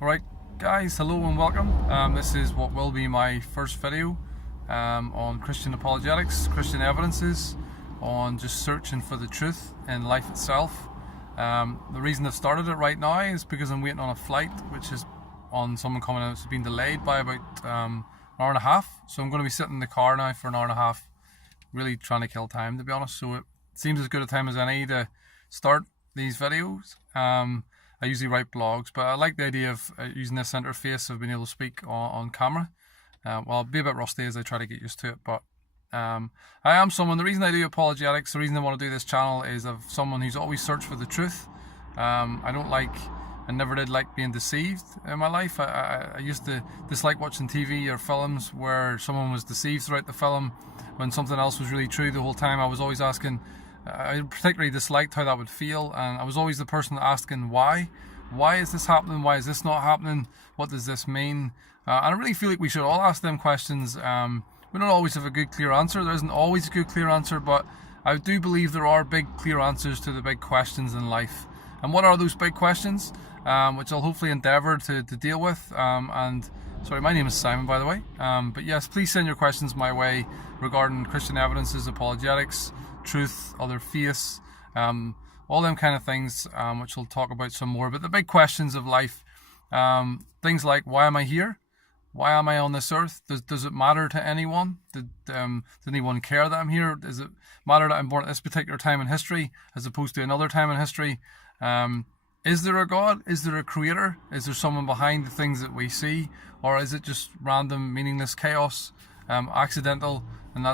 Alright guys, hello and welcome. This is what will be my first video on Christian Apologetics, Christian evidences, on just searching for the truth in life itself. The reason I've started it right now is because I'm waiting on a flight which is on someone coming out. It's been delayed by about an hour and a half, so I'm going to be sitting in the car now for an hour and a half, really trying to kill time, to be honest. So it seems as good a time as any to start these videos. I usually write blogs, but I like the idea of using this interface of being able to speak on camera. Well, I'll be a bit rusty as I try to get used to it, but I am someone, the reason I do apologetics, the reason I want to do this channel is of someone who's always searched for the truth. I never did like being deceived in my life. I used to dislike watching TV or films where someone was deceived throughout the film when something else was really true the whole time. I was always asking, I particularly disliked how that would feel, and I was always the person asking why is this happening, why is this not happening, what does this mean? And I really feel like we should all ask them questions. We don't always have a good clear answer. There isn't always a good clear answer, but I do believe there are big clear answers to the big questions in life. And what are those big questions, which I'll hopefully endeavour to deal with. And sorry, my name is Simon, by the way, but yes, please send your questions my way regarding Christian evidences, apologetics, truth, other faiths, all them kind of things, which we'll talk about some more. But the big questions of life, things like, why am I here? Why am I on this earth? Does it matter to anyone? Does anyone care that I'm here? Does it matter that I'm born at this particular time in history as opposed to another time in history? Is there a God? Is there a creator? Is there someone behind the things that we see? Or is it just random, meaningless chaos, accidental, and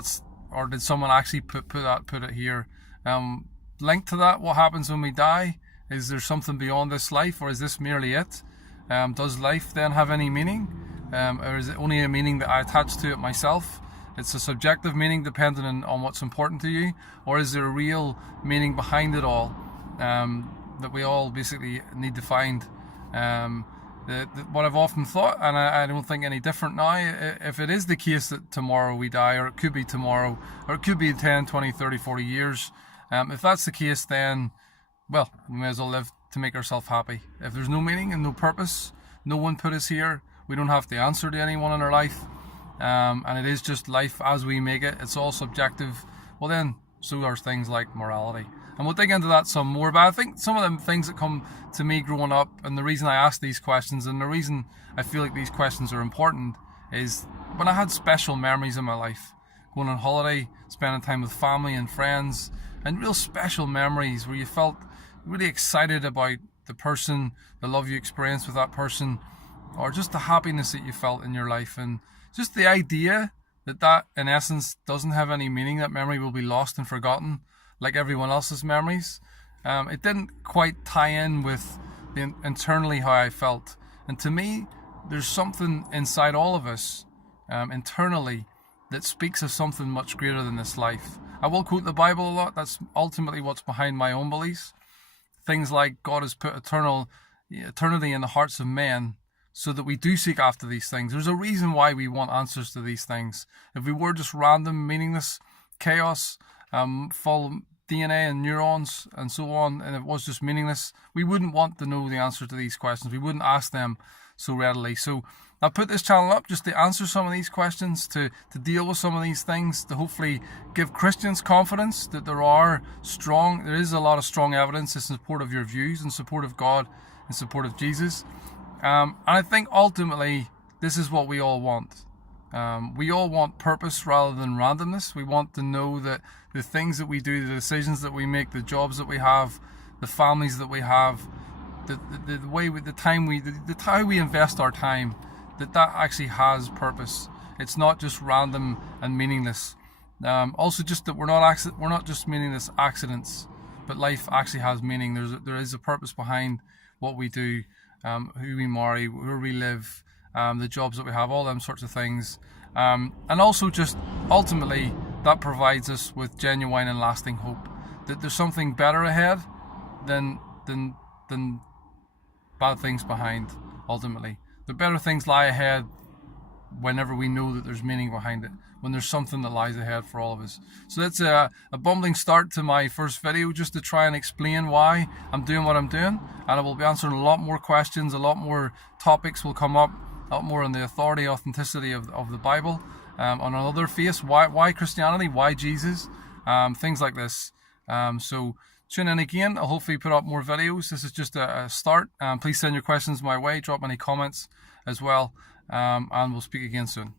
or did someone actually put it here? Linked to that, what happens when we die? Is there something beyond this life, or is this merely it? Does life then have any meaning? Or is it only a meaning that I attach to it myself? It's a subjective meaning depending on what's important to you, or is there a real meaning behind it all that we all basically need to find? What I've often thought, and I don't think any different now, if it is the case that tomorrow we die, or it could be tomorrow, or it could be 10, 20, 30, 40 years, if that's the case, then, well, we may as well live to make ourselves happy. If there's no meaning and no purpose, no one put us here, we don't have to answer to anyone in our life, and it is just life as we make it, it's all subjective, well then, so are things like morality. And we'll dig into that some more, but I think some of the things that come to me growing up, and the reason I ask these questions, and the reason I feel like these questions are important, is when I had special memories in my life, going on holiday, spending time with family and friends, and real special memories where you felt really excited about the person, the love you experienced with that person, or just the happiness that you felt in your life, and just the idea that in essence doesn't have any meaning, that memory will be lost and forgotten like everyone else's memories. It didn't quite tie in with internally how I felt. And to me, there's something inside all of us internally that speaks of something much greater than this life. I will quote the Bible a lot. That's ultimately what's behind my own beliefs. Things like God has put eternity in the hearts of men so that we do seek after these things. There's a reason why we want answers to these things. If we were just random, meaningless chaos, full DNA and neurons and so on, and it was just meaningless, we wouldn't want to know the answer to these questions. We wouldn't ask them so readily. So I put this channel up just to answer some of these questions, to deal with some of these things, to hopefully give Christians confidence that there is a lot of strong evidence in support of your views, in support of God, in support of Jesus. And I think ultimately this is what we all want. We all want purpose rather than randomness. We want to know that the things that we do, the decisions that we make, the jobs that we have, the families that we have, the way we, the time we, the how we invest our time, that actually has purpose. It's not just random and meaningless. Also, just that we're not just meaningless accidents, but life actually has meaning. There is a purpose behind what we do, who we marry, where we live, the jobs that we have, all them sorts of things. And also just ultimately that provides us with genuine and lasting hope that there's something better ahead than bad things behind. Ultimately, the better things lie ahead whenever we know that there's meaning behind it, when there's something that lies ahead for all of us. So that's a bumbling start to my first video, just to try and explain why I'm doing what I'm doing, and I will be answering a lot more questions, a lot more topics will come up, a lot more on the authority, authenticity of the Bible, on another faith, why Christianity, why Jesus, things like this. So tune in again. I'll hopefully put up more videos. This is just a start. Please send your questions my way, drop any comments as well, and we'll speak again soon.